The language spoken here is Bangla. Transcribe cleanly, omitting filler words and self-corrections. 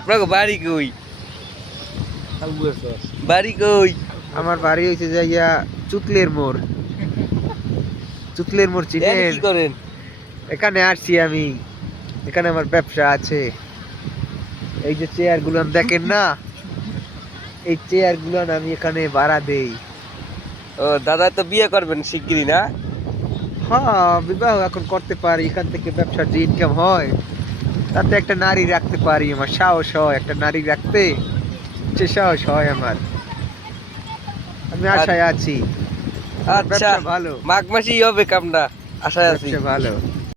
আপনাকে বাড়ি কই? বাড়ি কই? আমার বাড়ি হয়েছে যাইয়া চুতলের মোড়। চুতলের মোড় এখানে চিনেন? কি করেন? এখানে আসছি আমি, এখানে আমার ব্যবসা আছে। এই যে চেয়ার গুলান দেখেন না, এই চেয়ার গুলান আমি এখানে ভাড়া দেই। ও দাদা তো বিয়ে করবেন শিগগিরই না? হ্যাঁ, বিবাহ এখন করতে পারি, এখান থেকে ব্যবসার যে ইনকাম হয় তাতে একটা নারী রাখতে পারি। আমার সাহস হয় একটা নারী রাখতে, সে সাহস হয় আমার। আমি আশায় আছি, আমার আচ্ছা, ব্যবসা ভালো, মাঘ মাসেই হবে কামটা, আশায় আছি। ব্যবসা ভালো।